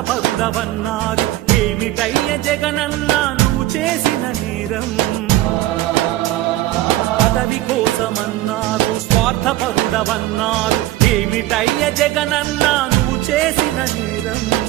స్వార్థపరుడవన్నారు. ఏమిటయ్య జగనన్నా నువ్వు చేసిన నేరం? పదవి కోసమన్నారు, స్వార్థపరుడవన్నారు. ఏమిటయ్య జగనన్నా నువ్వు చేసిన నేరం?